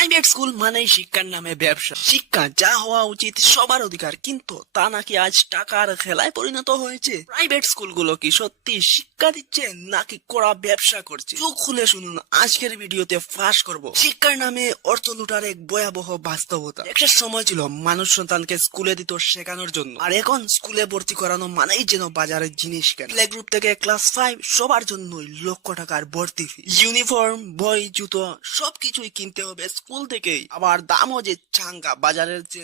Private school মানেই শিক্ষার নামে ব্যবসা। শিক্ষা যা হওয়া উচিত সবার অধিকার, কিন্তু তা নাকি আজ টাকার খেলায় পরিণত হয়েছে। প্রাইভেট স্কুলগুলো কি সত্যি শিক্ষা দিচ্ছে নাকি কড়া ব্যবসা করছে? চোখ খুলে শুনুন, আজকের ভিডিওতে ফাঁস করব শিক্ষার নামে অর্থ লুটার এক ভয়াবহ বাস্তবতা। একটা সময় ছিল মানুষ সন্তানকে স্কুলে দিত শেখানোর জন্য, আর এখন স্কুলে ভর্তি করানো মানেই যেন বাজারের জিনিস কেন। প্লে গ্রুপ থেকে ক্লাস 5 সবার জন্যই লক্ষ টাকার ভর্তি ফি, ইউনিফর্ম, বই, জুতো সবকিছুই কিনতে হবে স্কুল থেকেই। আবার দামও যে চাঙ্গা, বাজারের যে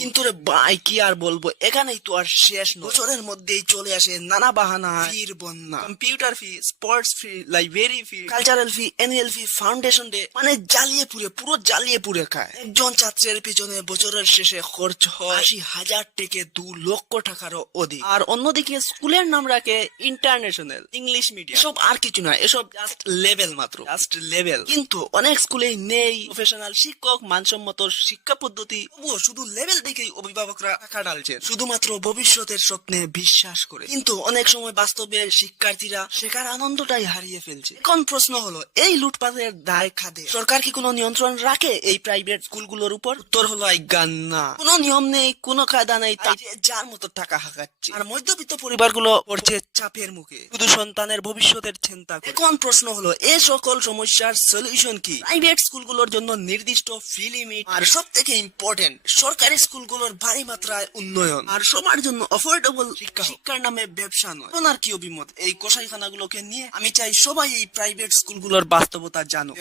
কিন্তু রে ভাই কি আর বলবো, এখানেই তো আর শেষ নয়। বছরের মধ্যেই চলে আসে নানা বাহানা, ফির বন্যা, কম্পিউটার ফি, স্পোর্টস ফি, লাইব্রেরি ফি, কালচারাল ফি, অ্যানুয়াল ফি, ফাউন্ডেশন ডে, মানে পুরো জ্বালিয়ে পুরে খায়। একজন ছাত্রের পিছনে বছরের শেষে খরচ হয় 80,000 থেকে 2 লক্ষ টাকারও অধিক। আর অন্যদিকে স্কুলের নাম রাখে ইন্টারন্যাশনাল, ইংলিশ মিডিয়াম। এসব আর কিছু না, এসব জাস্ট লেভেল মাত্র, জাস্ট লেভেল। কিন্তু অনেক স্কুলেই নেই প্রফেশনাল শিক্ষক, মানসম্মত শিক্ষা পদ্ধতি। শুধু লেভেল দেখেই অভিভাবকরা টাকা ঢালছেন শুধুমাত্র ভবিষ্যতের স্বপ্নে বিশ্বাস করে। কিন্তু অনেক সময় বাস্তবে শিক্ষার্থীরা শেখার আনন্দটাই হারিয়ে ফেলছে। এখন প্রশ্ন হলো, এই লুটপাটের দায় খাদে সরকার কি কোনো নিয়ন্ত্রণ রাখে এই প্রাইভেট স্কুলগুলোর উপর? উত্তর হলো না, কোনো নিয়ম নেই, কোনো কায়দা নেই, তাই যার মতো টাকা হাঁকাচ্ছে। আর মধ্যবিত্ত পরিবারগুলো পড়ছে চাপের মুখে, শুধু সন্তানের ভবিষ্যতের চিন্তা করে। এখন প্রশ্ন হলো, এই সকল সমস্যার সলিউশন কি? প্রাইভেট স্কুলগুলোর জন্য নির্দিষ্ট ফি লিমিট, আর সব থেকে ইম্পর্টেন্ট সরকারি স্কুলগুলোর ভারী মাত্রায় উন্নয়ন, আর সবার জন্য অফোর্ডেবল শিক্ষা। শিক্ষার নামে ব্যবসা নয়। আপনার কি অভিমত এই কসাইখানাগুলোকে নিয়ে? আমি চাই সবাই এই প্রাইভেট স্কুলগুলোর বাস্তবতা জানো।